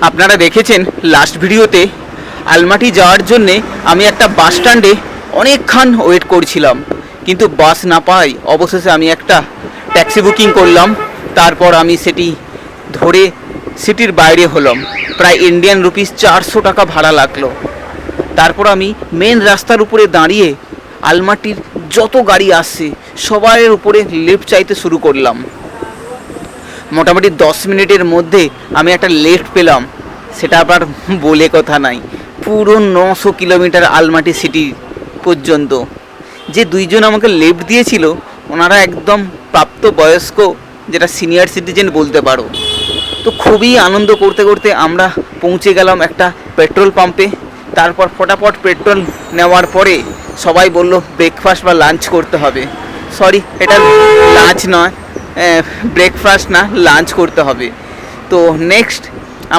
আপনারা দেখেছেন লাস্ট ভিডিওতে আলমাটি যাওয়ার জন্যে আমি একটা বাস স্ট্যান্ডে অনেকক্ষণ ওয়েট করছিলাম। কিন্তু বাস না পাই অবশেষে আমি একটা ট্যাক্সি বুকিং করলাম। তারপর আমি সেটি ধরে সিটির বাইরে হলাম। প্রায় ইন্ডিয়ান রুপিস চারশো টাকা ভাড়া লাগল। তারপর আমি মেন রাস্তার উপরে দাঁড়িয়ে আলমাটির যত গাড়ি আসছে সবার উপরে লিফট চাইতে শুরু করলাম। মোটামুটি দশ মিনিটের মধ্যে আমি একটা লেফট পেলাম। সেটা আবার বলে কথা নাই। পুরো নশো কিলোমিটার আলমাটি সিটি পর্যন্ত। যে দুইজন আমাকে লেফট দিয়েছিল, ওনারা একদম প্রাপ্ত বয়স্ক যেটা সিনিয়র সিটিজেন বলতে পারো। তো খুবই আনন্দ করতে করতে আমরা পৌঁছে গেলাম একটা পেট্রোল পাম্পে তারপর ফটাফট পেট্রোল নেওয়ার পরে সবাই বলল ব্রেকফাস্ট বা লাঞ্চ করতে হবে। সরি এটা লাঞ্চ নয়। ব্রেকফাস্ট না লাঞ্চ করতে হবে। তো নেক্সট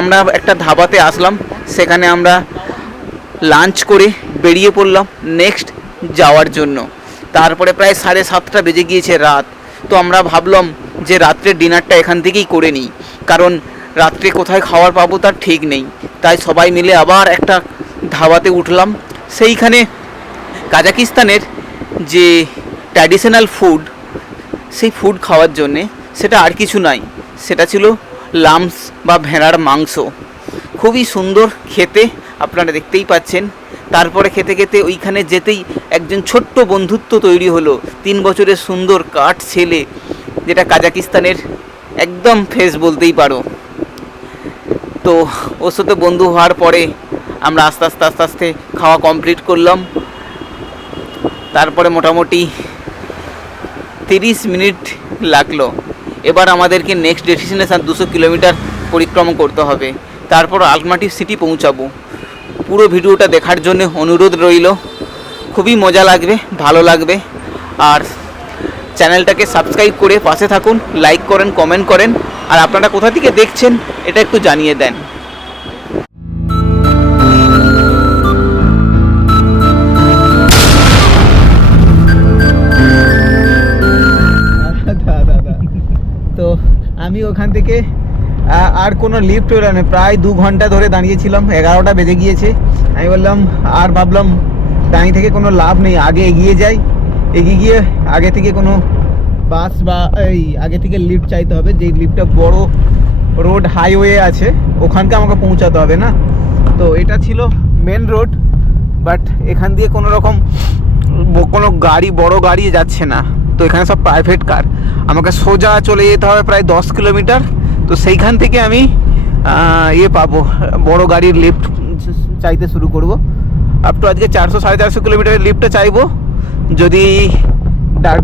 আমরা একটা ধাবাতে আসলাম, সেখানে আমরা লাঞ্চ করে বেরিয়ে পড়লাম নেক্সট যাওয়ার জন্য। তারপরে প্রায় সাড়ে সাতটা বেজে গিয়েছে রাত। তো আমরা ভাবলাম যে রাত্রের ডিনারটা এখান থেকেই করে নিই, কারণ রাত্রে কোথায় খাবার পাবো তার ঠিক নেই। তাই সবাই মিলে আবার একটা ধাবাতে উঠলাম। সেইখানে কাজাকিস্তানের যে ট্র্যাডিশনাল ফুড সেই ফুড খাওয়ার জন্যে সেটা আর কিছু নাই। সেটা ছিল লামস বা ভেড়ার মাংস। খুবই সুন্দর খেতে আপনারা দেখতেই পাচ্ছেন। তারপরে খেতে খেতে ওইখানে যেতেই একজন ছোট্ট বন্ধুত্ব তৈরি হলো। তিন বছরের সুন্দর কাঠ ছেলে, যেটা কাজাকিস্তানের একদম ফেস বলতেই পারো। তো ওর সাথে বন্ধু হওয়ার পরে আমরা আস্তে আস্তে আস্তে আস্তে খাওয়া কমপ্লিট করলাম। তারপরে মোটামুটি তিরিশ মিনিট লাগল। এবার আমাদেরকে নেক্সট ডেস্টিনেশন দুশো কিলোমিটার পরিক্রমা করতে হবে। তারপর আলমাটি সিটি পৌঁছাবো। পুরো ভিডিওটা দেখার জন্য অনুরোধ রইল। খুবই মজা লাগবে, ভালো লাগবে। আর চ্যানেলটাকে সাবস্ক্রাইব করে পাশে থাকুন লাইক করেন কমেন্ট করেন। আর আপনারা কোথা থেকে দেখছেন, এটা একটু জানিয়ে দেন। ওখান থেকে আর কোনো লিফট হলো না। প্রায় দু ঘণ্টা ধরে দাঁড়িয়েছিলাম, এগারোটা বেজে গিয়েছে। আমি বললাম, আর ভাবলাম, দাঁড়িয়ে থেকে কোনো লাভ নেই, আগে এগিয়ে যাই। এগিয়ে গিয়ে আগে থেকে কোনো বাস বা এই, আগে থেকে লিফট চাইতে হবে। যেই লিফটটা বড় রোড হাইওয়ে আছে, ওখানকে আমাকে পৌঁছাতে হবে না? তো এটা ছিল মেন রোড বাট এখান দিয়ে কোনো রকম, কোনো গাড়ি, বড় গাড়ি যাচ্ছে না। তো এখানে সব প্রাইভেট কার আমাকে সোজা চলে যেতে হবে প্রায় দশ কিলোমিটার। তো সেইখান থেকে আমি ইয়ে পাবো, বড় গাড়ির লিফট চাইতে শুরু করব। আপ টু আজকে চারশো, সাড়ে চারশো কিলোমিটারের লিফটটা চাইব। যদি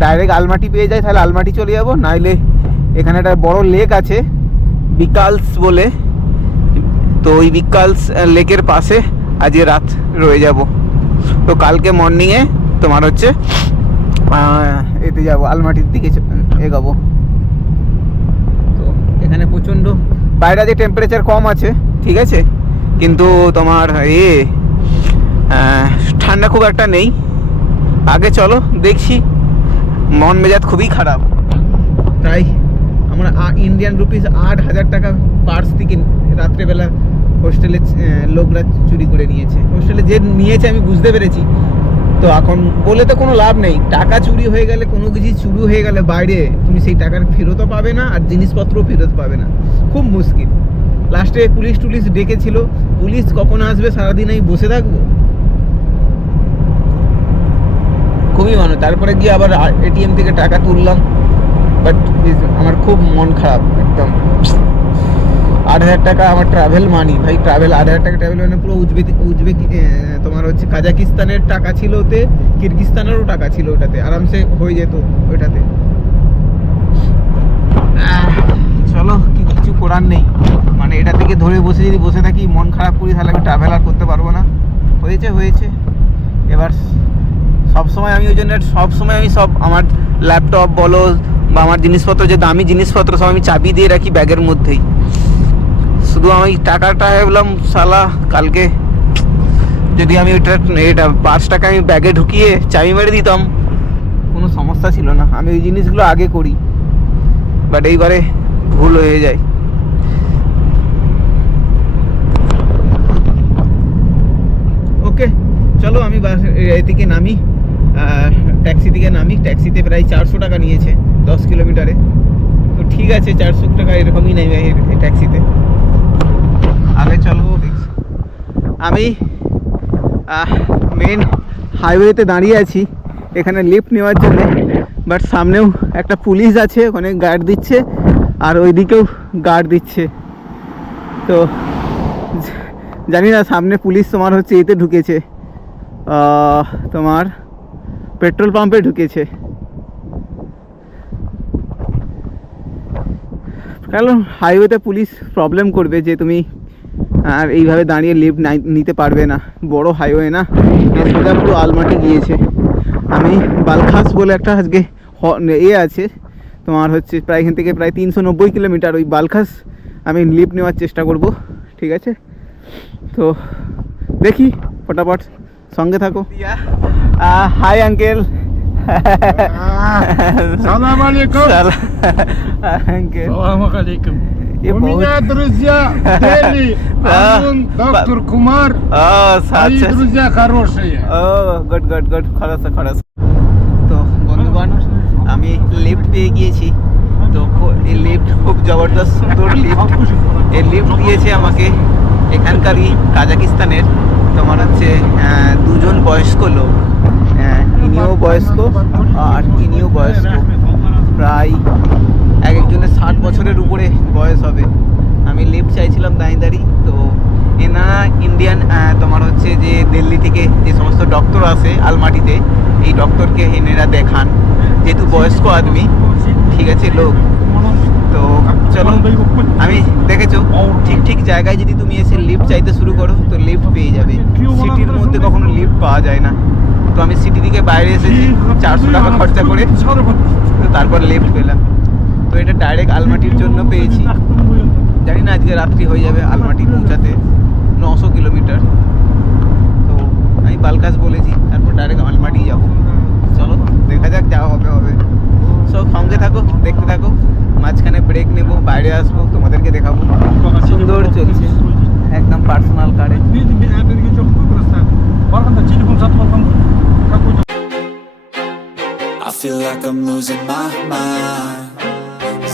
ডাইরেক্ট আলমাটি পেয়ে যাই, তাহলে আলমাটি চলে যাব। নাইলে এখানে একটা বড় লেক আছে, বিকালস বলে। তো ওই বিকালস লেকের পাশে আজকে রাত রয়ে যাব। তো কালকে মর্নিংয়ে তোমার হচ্ছে এতে যাব আলমাটির দিকে এগাবো। তো এখানে প্রচণ্ড, বাইরে যে টেম্পারেচার কম আছে, ঠিক আছে? কিন্তু তোমার এ ঠান্ডা খুব একটা নেই। আগে চলো, দেখছি। মন মেজাজ খুবই খারাপ। তাই আমরা ইন্ডিয়ান রুপিস আট হাজার টাকা পার্স থেকে রাত্রেবেলা হোস্টেলে লোকরা চুরি করে নিয়েছে। হোস্টেলে যে নিয়েছে আমি বুঝতে পেরেছি। তো এখন বলে তো কোনো লাভ নেই। টাকা চুরি হয়ে গেলে কোনো কিছু চুরি হয়ে গেলে বাইরে তুমি সেই টাকার ফেরতও পাবে না আর জিনিসপত্রও ফেরত পাবে না। খুব মুশকিল। লাস্টে পুলিশ টুলিশ ডেকেছিল। পুলিশ কখন আসবে সারাদিন আমি বসে থাকব? খুবই ভালো। তারপরে গিয়ে আবার এটিএম থেকে টাকা তুললাম। বাট আমার খুব মন খারাপ, একদম। আট হাজার টাকা আমার ট্রাভেল মানি ভাই ট্রাভেল আট হাজার টাকা ট্রাভেল মানে পুরো উজবেক উজবেক তোমার হচ্ছে কাজাকিস্তানের টাকা ছিল ওতে কিরগিস্তানেরও টাকা ছিল ওটাতে আরামসে হয়ে যেত ওইটাতে আহ, চলো কিছু করার নেই। মানে এটা থেকে ধরে বসে যদি বসে থাকি মন খারাপ করি তাহলে আমি ট্রাভেল আর করতে পারব না। হয়েছে হয়েছে। এবার সব সময় আমি ওই জন্য সব সময় আমি সব আমার ল্যাপটপ বলো বা আমার জিনিসপত্র যে দামি জিনিসপত্র সব আমি চাবি দিয়ে রাখি ব্যাগের মধ্যেই। শুধু আমি টাকাটা ভাবলাম সালা কালকে যদি আমি ওইটা, এটা পাঁচটাকে আমি ব্যাগে ঢুকিয়ে চাবি মেরে দিতাম, কোনো সমস্যা ছিল না। আমি ওই জিনিসগুলো আগে করি বাট এইবারে ভুল হয়ে যায়। ওকে চলো আমি বাস থেকে নামি ট্যাক্সি থেকে নামি। ট্যাক্সিতে প্রায় চারশো টাকা নিয়েছে, দশ কিলোমিটারে তো ঠিক আছে, চারশো টাকা এরকমই নেই ট্যাক্সিতে আগে চলো আমি মেন হাইওয়েতে দাঁড়িয়ে আছি, এখানে লিফট নেওয়ার জন্য। বাট সামনেও একটা পুলিশ আছে, ওখানে গার্ড দিচ্ছে, আর ওইদিকেও গার্ড দিচ্ছে। তো, জানি না, সামনে পুলিশ তোমার হচ্ছে এতে ঢুকেছে। তোমার পেট্রোল পাম্পে ঢুকেছে। কারণ হাইওয়েতে পুলিশ প্রবলেম করবে যে তুমি আর এইভাবে দাঁড়িয়ে লিফ্ট নিতে পারবে না। বড় হাইওয়ে না? সোজা পুরো আলমাটি গিয়েছে। আমি বালখাস বলে একটা আজকে এ আছে। তোমার হচ্ছে প্রায় এখান থেকে প্রায় তিনশো নব্বই কিলোমিটার ওই বালখাস। আমি লিফ্ট নেওয়ার চেষ্টা করব ঠিক আছে? তো দেখি ফটাফট সঙ্গে থাকো। হাই আঙ্কেল আঙ্কেল আলাইকুম। У меня друзья Дели, Арун, доктор Кумар. Мои друзья хорошие. গুড গুড গুড খরচ খরচ। তো বন্ধুগণ আমি লিফট পেয়ে গিয়েছি। তো এই লিফট খুব জবরদস্ত সুন্দর লিফট এই লিফট দিয়েছে আমাকে এখানকারই কাজাকিস্তানের। তোমার হচ্ছে দুজন বয়স্ক লোক। ইনিও বয়স্ক আর ইনিও বয়স্ক। প্রায় এক একজনের ষাট বছরের উপরে বয়স হবে। আমি লিফট চাইছিলাম দাঁড়িয়ে দাঁড়িয়ে তো এনারা ইন্ডিয়ান তোমার হচ্ছে যে দিল্লি থেকে যে সমস্ত ডক্টর আসে আলমাটিতে এই ডক্টরকে এনারা দেখান। যেহেতু বয়স্ক আদমি ঠিক আছে লোক। তো চলো আমি দেখেছ? ঠিক ঠিক জায়গায় যদি তুমি এসে লিফ্ট চাইতে শুরু করো তো লিফ্ট পেয়ে যাবে। সিটির মধ্যে কখনো লিফ্ট পাওয়া যায় না। তো আমি সিটি থেকে বাইরে এসেছি চারশো টাকা খরচা করে তো তারপর লিফ্ট পেলাম। তো এটা ডাইরেক্ট আলমাটির জন্য পেয়েছি। জানি না আজকে রাত্রি হয়ে যাবে আলমাটি পৌঁছাতে। নশো কিলোমিটার। তো আমি বালকাস বলেছি, তারপর ডাইরেক্ট আলমাটি যাব। চলো, দেখা যাক যা হবে হবে। সব সঙ্গে থাকো, দেখতে থাকো। মাঝখানে ব্রেক নেব, বাইরে আসব, তোমাদেরকে দেখাবো। সুন্দর চলছে। একদম পার্সোনাল কারে I feel like I'm losing my mind.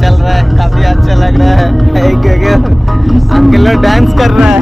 चल रहा है, काफ़ी अच्छा लग रहा है। एक एक अंकल लोग डांस कर रहा है।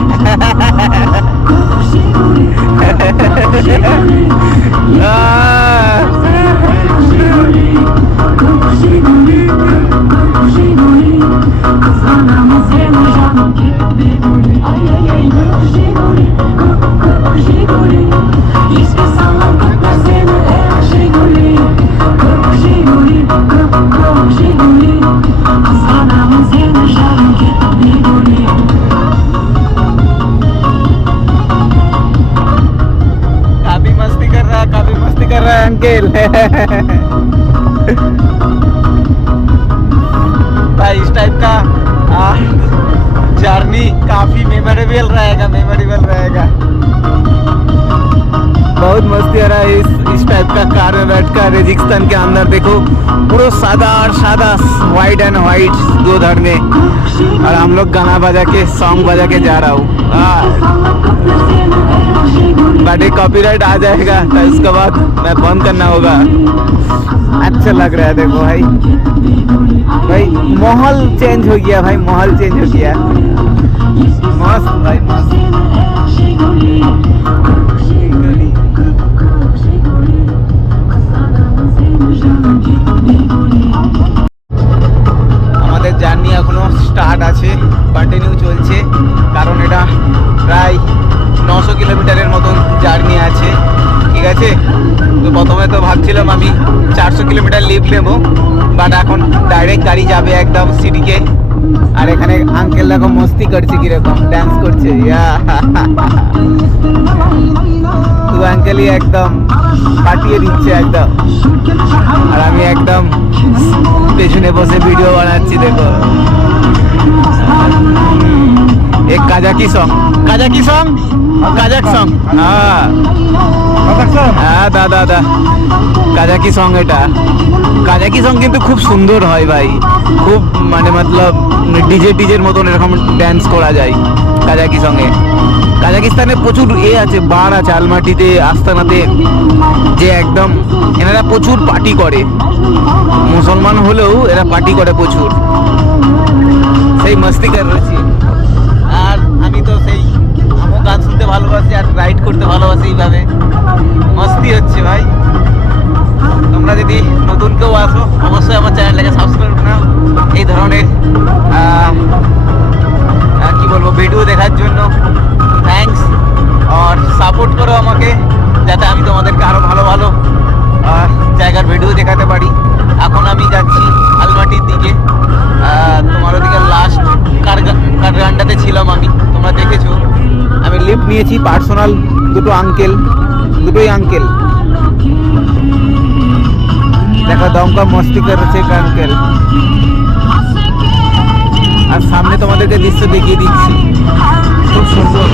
भाई, इस टाइप का जर्नी काफ़ी मेमोरेबल रहेगा मेमोरेबल रहेगा। बहुत मस्ती आ रहा है इस इस टाइप का कार में बैठ कर रेजिस्तान के अंदर देखो। पूरा सादा और सादा वाइट एंड वाइट दो धर में और हम लोग गाना बजा के सॉन्ग बजा के जा रहा हूँ। हाँ। बट ये कॉपीराइट आ जाएगा तो इसके बाद मैं बंद करना होगा। अच्छा लग रहा है, देखो भाई। भाई, माहौल चेंज हो गया, भाई, माहौल चेंज हो गया। मस्त, भाई, मस्त। জার্নি এখনও স্টার্ট আছে কন্টিনিউ চলছে, কারণ এটা প্রায় নশো কিলোমিটারের মতন জার্নি আছে, ঠিক আছে? তো প্রথমে তো ভাবছিলাম আমি চারশো কিলোমিটার লিভ নেব বাট এখন ডাইরেক্ট গাড়ি যাবে একদম সিটিকে আর এখানে আঙ্কেল দেখো মস্তি করছে কীরকম ড্যান্স করছে ইয়া। তো আঙ্কেলই একদম কাটিয়ে দিচ্ছে একদম। আর আমি একদম পেছনে বসে ভিডিও বানাচ্ছি দেখো। এক কাজাকি সং কাজাকি সং কাজাক সং হ্যাঁ। হ্যাঁ দাদা দাদা দা। কাজাকি সং এটা। কাজাকি সং কিন্তু খুব সুন্দর হয় ভাই। খুব মানে মতলব ডিজে ডিজের মতন এরকম ড্যান্স করা যায় কাজাকি সঙ্গে কাজাকিস্তানে প্রচুর এ আছে, বার আছে, আলমাটিতে, আস্তানাতে, যে একদম এনারা প্রচুর পার্টি করে। মুসলমান হলেও এরা পার্টি করে প্রচুর। সেই মস্তিকার রয়েছে। আর আমি তো সেই গান শুনতে ভালোবাসি আর রাইড করতে ভালোবাসি এইভাবে। মস্তি হচ্ছে ভাই। তোমরা যদি নতুন কেউ আসো, অবশ্যই আমার চ্যানেলটাকে সাবস্ক্রাইব করো। এই ধরনের কি বলব ভিডিও দেখার জন্য থ্যাঙ্কস আর সাপোর্ট করো আমাকে, যাতে আমি তোমাদেরকে আরও ভালো ভালো জায়গার ভিডিও দেখাতে পারি। এখন আমি যাচ্ছি আলমাটির দিকে। তোমার ওদিকে লাস্ট কারগানটাতে ছিলাম আমি, তোমরা দেখেছ। আমি লিফ্ট নিয়েছি পার্সোনাল দুটো আঙ্কেল দুটোই আঙ্কেল দেখো দমকা মস্তি করেছে কাঙ্কেল আর সামনে তোমাদেরকে দৃশ্য দেখিয়ে দিচ্ছি। খুব সুন্দর।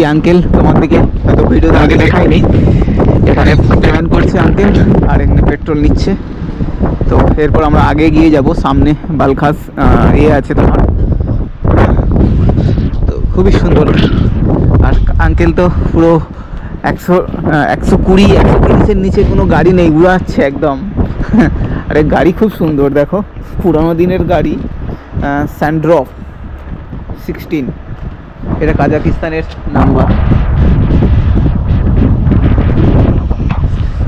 এই আঙ্কেল তোমার দিকে হয়তো ভিডিও আগে দেখায়নি। এখানে পেমেন্ট করছে আঙ্কেল আর এখানে পেট্রোল নিচ্ছে। তো এরপর আমরা আগে গিয়ে যাব, সামনে বালখাস ইয়ে আছে তোমার। তো খুবই সুন্দর। আর আঙ্কেল তো পুরো একশো একশো কুড়ি, একশো তিরিশের নিচে কোনো গাড়ি নেই, উড়াচ্ছে একদম। আরে গাড়ি খুব সুন্দর, দেখো। পুরানো দিনের গাড়ি স্যান্ড্রফ সিক্সটিন এটা কাজাকিস্তানের নাম্বার।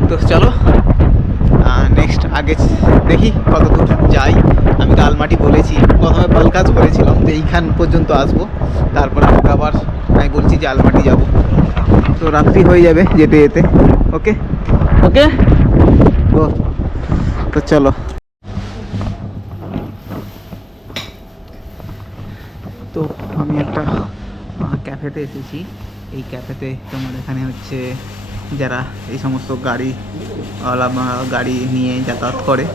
তো চলো নেক্সট আগে দেখি কত দূর যাই। আমি তো আলমাটি বলেছি প্রথমে বালকাজ বলেছিলাম যে এইখান পর্যন্ত আসব। তারপর আমাকে আবার আমি বলছি যে আলমাটি যাব। তো রাত্রি হয়ে যাবে যেতে যেতে ওকে? ওকে। তো তো চলো। তো আমি একটা ক্যাফেতে এসেছি এই ক্যাফেতে তোমার এখানে হচ্ছে যারা এই সমস্ত গাড়ি ওয়ালা বা গাড়ি নিয়ে যাতায়াত করে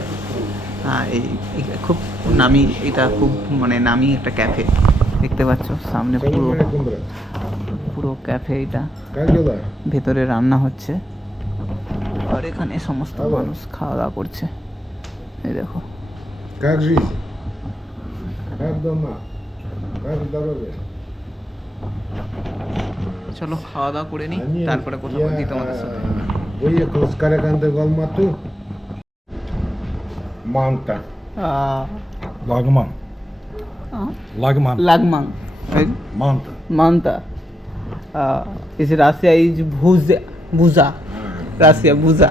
হ্যাঁ এই এই- খুব নামি এটা খুব মানে নামি একটা ক্যাফে দেখতে পাচ্ছ সামনে পুরো পুরো ক্যাফে এটা Как дела? ভেতরে রান্না হচ্ছে আর এখানে সমস্ত মানুষ খাওয়া দাওয়া করছে এই দেখো Как жизнь? Как дома? Как здоровье? চলো খাওয়া দাওয়া করে নি তারপরে কথা বলছি তোমাদের সাথে। ওই কুস্কারে কান্দে গলমা ভুজা ভুজা রাশিয়া ভুজা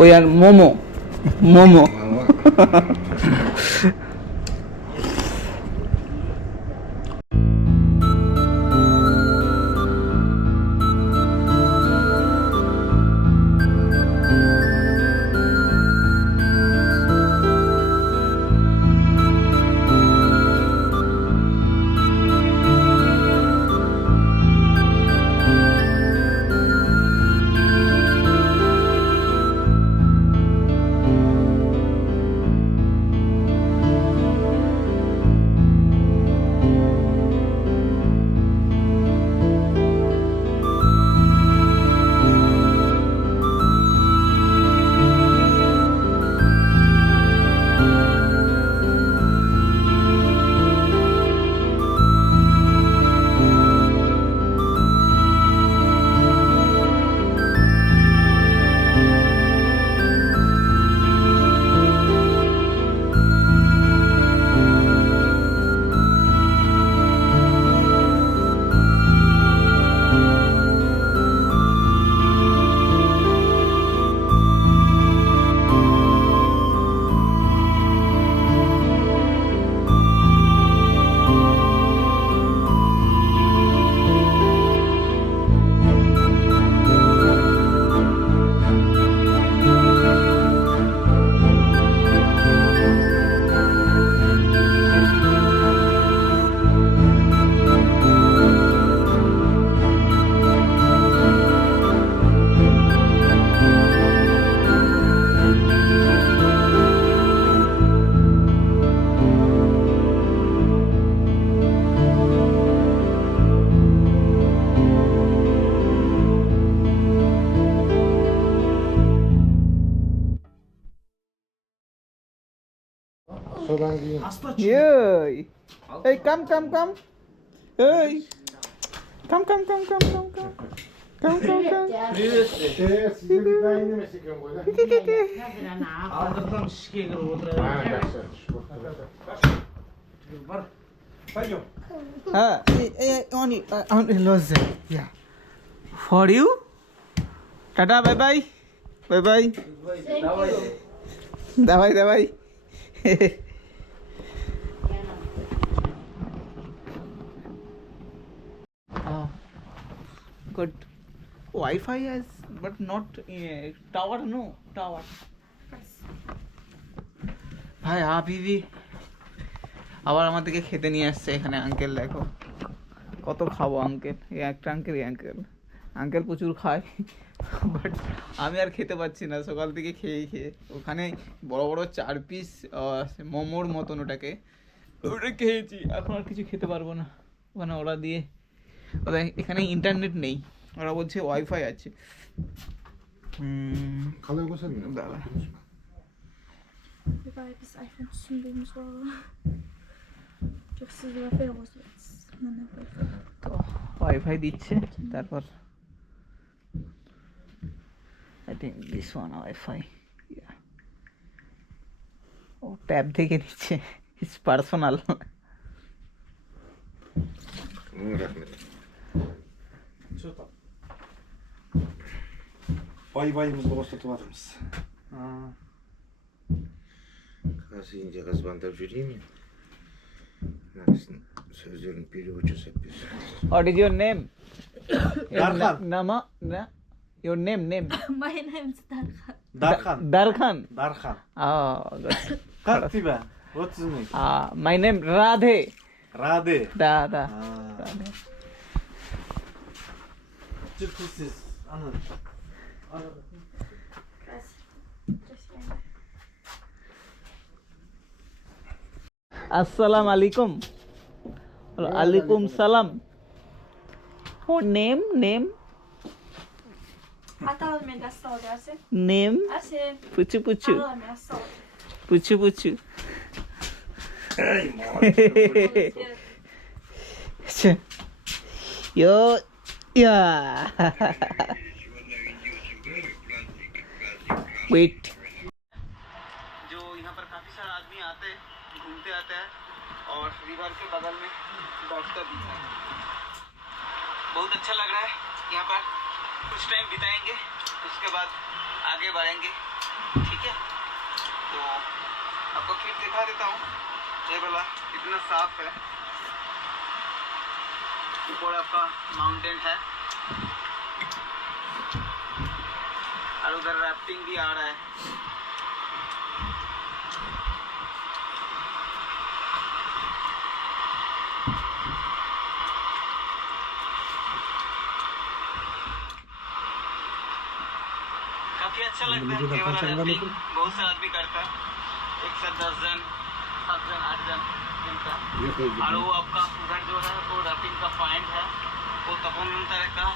ওই আর momo momo. Yay! Hey, come, come, come. Hey. Come, come, come, come, come, come. Come, come, come. Е, сидели дайын емес екен ғой да Алдырдан ішке кіріп отырады А, жақсы Пойдем. Ah, eh, eh, only, uh, only loze. Yeah. For you. Tata, bye bye. Bye bye. Давай, давай. oh, Good. Wi-Fi has, but not uh, tower. No tower. ভাই আবিবি আবার আমার দিকে খেতে নিয়ে আসছে এখানে uncle দেখো কত খাব আঙ্কেল এই একটা আঙ্কেল এই আঙ্কেল আঙ্কেল প্রচুর খায় বাট আমি আর খেতে পাচ্ছি না সকাল থেকে খেয়ে খেয়ে ওখানে বড় বড় চার পিস মোমোর মতন ওটাকে ওটা খেয়েছি এখন আর কিছু খেতে পারব না ওখানে ওরা দিয়ে এখানে ইন্টারনেট নেই। ওরা বলছে ওয়াইফাই আছে। তো ওয়াইফাই oh, দিচ্ছে তারপর আই ওয়ান ওয়াইফাই ও ট্যাব থেকে নিচ্ছে it's personal Что там? Ayvayımızla oslatmadığımız. Nasıl ince kazbanda jüriyim ya. Nasıl sözlerin biri ucuz hep bir. What is your name? Your na- Darkan. Your name, name. My name is Darkan. Darkan. Darkhan. Darkan. Ah, good. Kalk tibe. What's his name? Ah, my name Radhe. Rade. Da, da. Ha. Radhe. Cipsiz. Anladım. Anladım. Assalamu alaikum. Salam. Oh, name, name. Hatta mı da Name. Asin. Puçu puçu. Puçu puçu. Hey, Yo, या wait जो यहाँ पर काफ़ी सारे आदमी आते हैं, घूमते आते हैं, और रिवर के बगल में बैठता भी है। बहुत अच्छा लग रहा है यहाँ पर। कुछ टाइम बिताएँगे, उसके बाद आगे बढ़ेंगे। ठीक है? तो आपको फिर दिखा देता हूँ। ये वाला कितना साफ़ है। ऊपर आपका माउंटेन है। और उधर राफ्टिंग भी आ रहा है। काफ़ी अच्छा लगता है बहुत से आदमी करता है। एक साथ दस जन सात जन आठ जन। इनका और वो आपका उधर जो है वो राफ्टिंग का पॉइंट है। वो तपोन तरह का।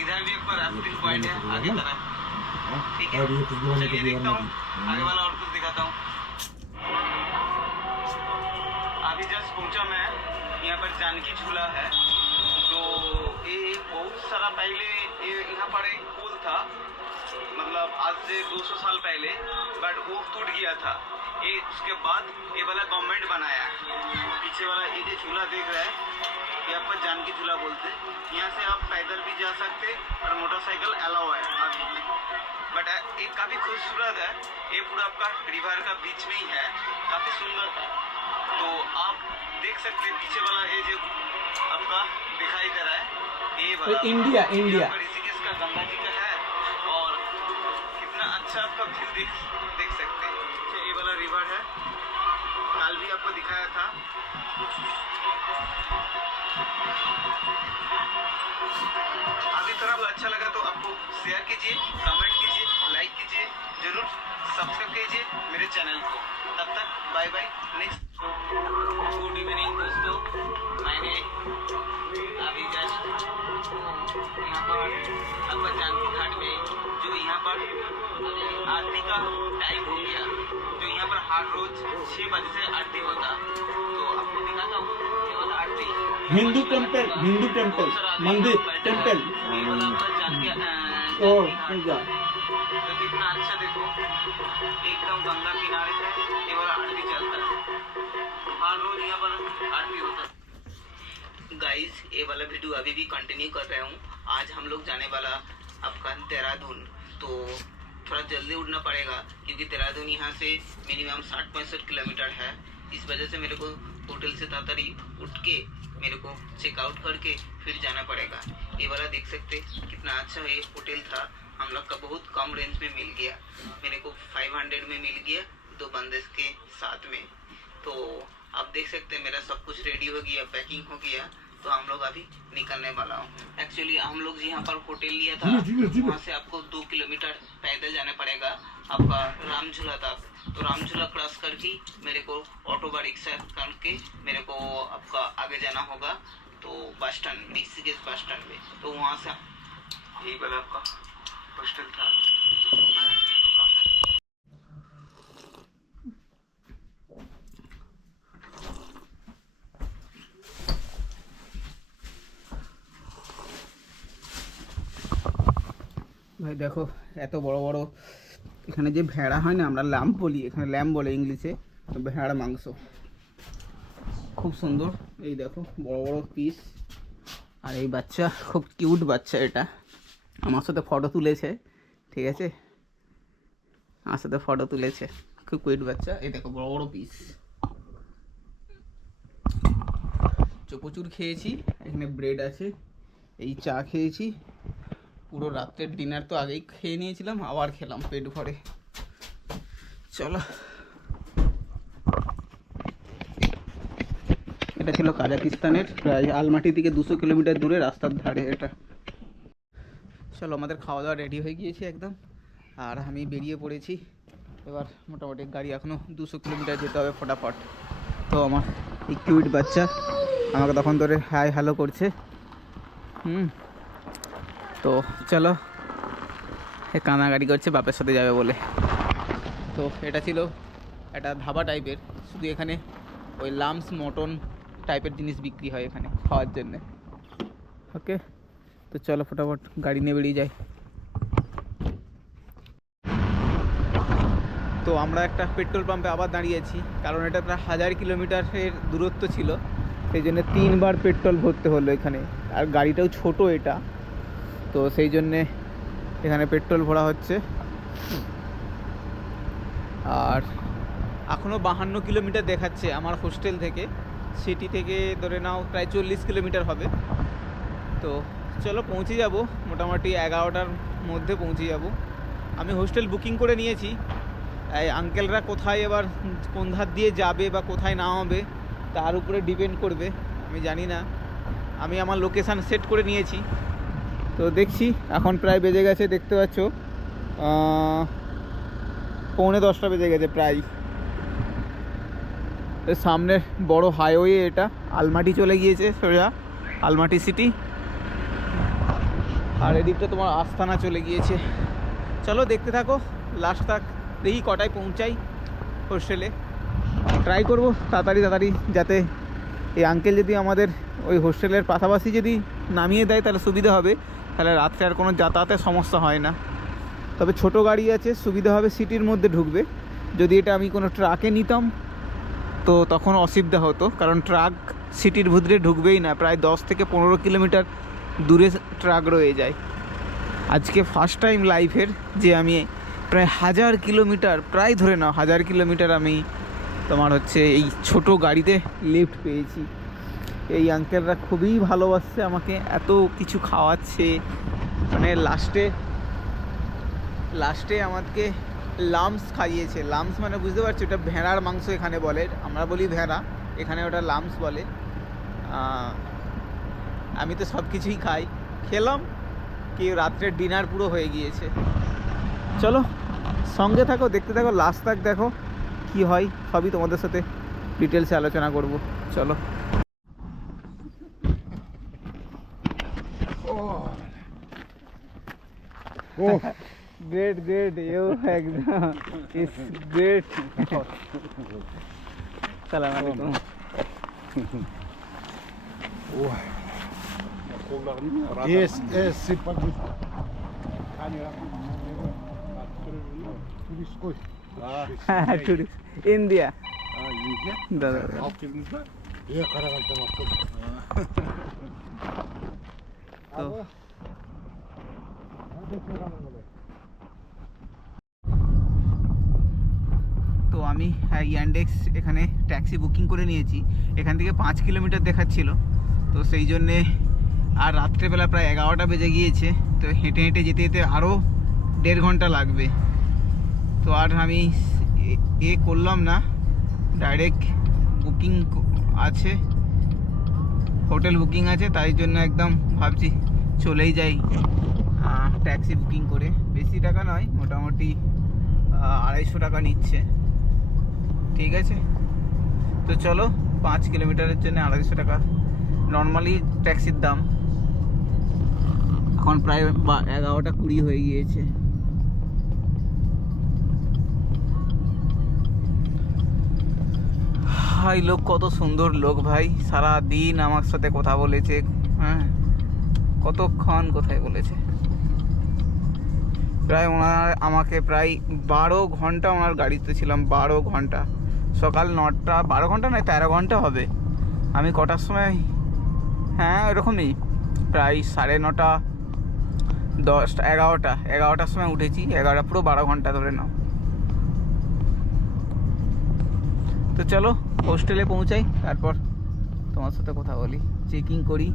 इधर भी आपका राफ्टिंग पॉइंट है आगे तरह ठीक है। चलिए देखता हूँ। आगे वाला और कुछ दिखाता हूँ। अभी जस्ट पहुँचा मैं यहाँ पर जानकी झूला है। तो ये बहुत सारा पहले ये यहाँ पर एक पुल था। मतलब आज से 200 साल पहले बट वो टूट गया था। ये उसके बाद ये वाला गवर्नमेंट बनाया है। पीछे वाला ये जो झूला देख रहा है ये आपका जानकी झूला बोलते हैं। यहाँ से आप पैदल भी जा सकते और मोटरसाइकिल अलाउ है अभी बट ये काफ़ी खूबसूरत है। ये पूरा आपका रिवर का बीच में ही है। काफ़ी सुंदर है। तो आप देख सकते हैं पीछे वाला ये जो आपका दिखाई दे रहा है ये वाला इंडिया, इंडिया। आपका ऋषिकेश का गंगा जी का है। और कितना अच्छा आपका व्यू देख देख सकते हैं। वाला रिवर है। कल भी आपको दिखाया था। अभी थोड़ा अच्छा लगा तो आपको शेयर कीजिए कमेंट कीजिए। लाइक कीजिए ज़रूर सब्सक्राइब कीजिए मेरे चैनल को। तब तक bye bye next good evening दोस्तों। मैंने अभी जस्ट यहाँ पर आपका जानकी घाट में जो यहाँ पर आरती का टाइम हो गया जो यहाँ पर हर रोज छः बजे से आरती होता तो आपको दिखाता हूँ आरती। हिंदू टेंपल हिंदू टेंपल आदमी मंदिर है। टेंपल अ, ओ पूजा तो कितना अच्छा देखो। एकदम गंगा किनारे पे ये वाला आरती चलता है। हर रोज यहाँ पर आरती होता है। गाइस ये वाला वीडियो अभी भी कंटिन्यू कर रहा हूँ। आज हम लोग जाने वाला आपका देहरादून। तो थोड़ा जल्दी उठना पड़ेगा, क्योंकि देहरादून यहाँ से मिनिमम साठ पैंसठ किलोमीटर है। इस वजह से मेरे को होटल से तातरी उठ के मेरे को चेकआउट करके फिर जाना पड़ेगा। ये वाला देख सकते कितना अच्छा ये होटल था। हम लोग का बहुत कम रेंज में मिल गया। मेरे को 500 में मिल गया दो बंदे के साथ में। तो आप देख सकते हैं मेरा सब कुछ रेडी हो गया पैकिंग हो गया। तो हम लोग अभी निकलने वाला हूँ। एक्चुअली हम लोग यहाँ पर होटल लिया था। वहाँ से आपको दो किलोमीटर पैदल जाना पड़ेगा। आपका राम झूला तक। तो राम झूला क्रॉस करके मेरे को ऑटो बा रिक्शा करके मेरे को आपका आगे जाना होगा। तो bus stand Rishikesh bus stand में तो वहाँ से यही वाला आपका हॉस्टल था मैं रुका है। ভাই দেখো এত বড় বড় এখানে যে ভেড়া হয় না আমরা ল্যাম্প বলি এখানে ল্যাম্প বলে ইংলিশে ভেড়ার মাংস খুব সুন্দর এই দেখো বড় বড় পিস আর এই বাচ্চা খুব কিউট বাচ্চা এটা আমার সাথে ফটো তুলেছে, ঠিক আছে? আমার সাথে ফটো তুলেছে। খুব কিউট বাচ্চা। এই দেখো, বড় বড় পিস প্রচুর খেয়েছি, এখানে ব্রেড আছে, এই চা খেয়েছি। পুরো রাত্রের ডিনার তো আগেই খেয়ে নিয়েছিলাম, আবার খেলাম পেট ভরে। চলো। এটা ছিল কাজাকিস্তানের, প্রায় আলমাটি থেকে দুশো কিলোমিটার দূরে, রাস্তার ধারে এটা। চলো, আমাদের খাওয়া দাওয়া রেডি হয়ে গিয়েছে একদম। আর আমি বেরিয়ে পড়েছি। এবার মোটামুটি গাড়ি এখনও দুশো কিলোমিটার যেতে হবে ফটাফট। তো আমার কিউট বাচ্চা আমাকে তখন ধরে হাই হ্যালো করছে। হুম। তো চলো কানাগাড়ি করছে, বাপের সাথে যাবে বলে। তো এটা ছিল একটা ধাবা টাইপের শুধু এখানে ওই লামস মটন টাইপের জিনিস বিক্রি হয় এখানে, খাওয়ার জন্যে। ওকে তো চলো ফটাফট গাড়ি নিয়ে বেরিয়ে যাই। তো আমরা একটা পেট্রোল পাম্পে আবার দাঁড়িয়েছি, কারণ এটা প্রায় হাজার কিলোমিটারের দূরত্ব ছিল, সেই জন্য তিনবার পেট্রোল ভরতে হলো এখানে, আর গাড়িটাও ছোট এটা। তো সেই জন্যে এখানে পেট্রোল ভরা হচ্ছে। আর এখনও বাহান্ন কিলোমিটার দেখাচ্ছে আমার হোস্টেল থেকে। সিটি থেকে ধরে নাও প্রায় চল্লিশ কিলোমিটার হবে। তো চলো পৌঁছে যাব। মোটামুটি এগারোটার মধ্যে পৌঁছে যাব। আমি হোস্টেল বুকিং করে নিয়েছি। এই আঙ্কেলরা কোথায় এবার, কোন ধার দিয়ে যাবে বা কোথায় না হবে, তার উপরে ডিপেন্ড করবে। আমি জানি না। আমি আমার লোকেশান সেট করে নিয়েছি। তো দেখছি, এখন প্রায় বেজে গেছে, দেখতে পাচ্ছ। পৌনে দশটা বেজে গেছে প্রায়। সামনের বড় হাইওয়ে এটা। আলমাটি চলে গিয়েছে সোজা। আলমাটি সিটি আর এদিকটা তোমার আস্তানা চলে গিয়েছে। চলো দেখতে থাকো লাস্ট তাক দেখি কটায় পৌঁছাই হোস্টেলে ট্রাই করব তাড়াতাড়ি তাড়াতাড়ি, যাতে এই আঙ্কেল যদি আমাদের ওই হোস্টেলের পাশাপাশি যদি নামিয়ে দেয়, তাহলে সুবিধা হবে। তাহলে রাত্রে আর কোনো যাতায়াতের সমস্যা হয় না। তবে ছোট গাড়ি আছে, সুবিধা হবে সিটির মধ্যে ঢুকবে। যদি এটা আমি কোনো ট্রাকে নিতাম, তো তখন অসুবিধা হতো। কারণ ট্রাক সিটির ভিতরে ঢুকবেই না। প্রায় দশ থেকে পনেরো কিলোমিটার দূরে ট্রাক রয়ে যায়। আজকে ফার্স্ট টাইম লাইফের যে আমি প্রায় হাজার কিলোমিটার, প্রায় ধরে নাও হাজার কিলোমিটার আমি তোমার হচ্ছে এই ছোট গাড়িতে লিফট পেয়েছি। এই আঙ্কেলরা খুবই ভালোবাসছে আমাকে, এত কিছু খাওয়াচ্ছে। মানে লাস্টে লাস্টে আমাকে লামস খাইয়েছে। লামস মানে বুঝতে পারছ ওটা ভেড়ার মাংস এখানে বলে। আমরা বলি ভেড়া, এখানে ওটা লামস বলে। আমি তো সব কিছুই খাই। খেলাম কি রাত্রের ডিনার পুরো হয়ে গিয়েছে। চলো সঙ্গে থাকো দেখতে থাকো লাস্ট তাক দেখো কি হয় সবই তোমাদের সাথে ডিটেলসে আলোচনা করব। চলো। গ্রেট গ্রেট ইউ একদম। ইস গ্রেট সালাম আলাইকুম। Tamam. তো তো আমি ইয়ান্ডেক্স এখানে ট্যাক্সি বুকিং করে নিয়েছি। এখান থেকে পাঁচ কিলোমিটার দেখাচ্ছিল। তো সেই জন্যে আর রাত্রেবেলা প্রায় এগারোটা বেজে গিয়েছে, তো হেঁটে হেঁটে যেতে যেতে আরও দেড় ঘণ্টা লাগবে। তো আর আমি এ- করলাম না ডাইরেক্ট বুকিং আছে হোটেল বুকিং আছে, তাই জন্য একদম ভাবছি চলেই যাই ট্যাক্সি বুকিং করে। বেশি টাকা নয়, মোটামুটি আড়াইশো টাকা নিচ্ছে। ঠিক আছে? তো চলো, পাঁচ কিলোমিটারের জন্য আড়াইশো টাকা। নর্মালি ট্যাক্সির দাম। এখন প্রায় এগারোটা কুড়ি হয়ে গিয়েছে। ভাই লোক কত সুন্দর লোক ভাই। সারা দিন আমার সাথে কথা বলেছে হ্যাঁ? কতক্ষণ কোথায় বলেছে? প্রায় ওনার, আমাকে প্রায় বারো ঘণ্টা ওনার গাড়িতে ছিলাম, বারো ঘণ্টা। সকাল নটা, বারো ঘণ্টা নয়, তেরো ঘণ্টা হবে। আমি কটার সময় হ্যাঁ এরকমই প্রায় সাড়ে নটা দশটা, এগারোটা, এগারোটার সময় উঠেছি, এগারোটা পুরো বারো ঘণ্টা ধরে নাও। তো চলো হোস্টেলে পৌঁছাই, তারপর তোমার সাথে কথা বলি চেকিং করি।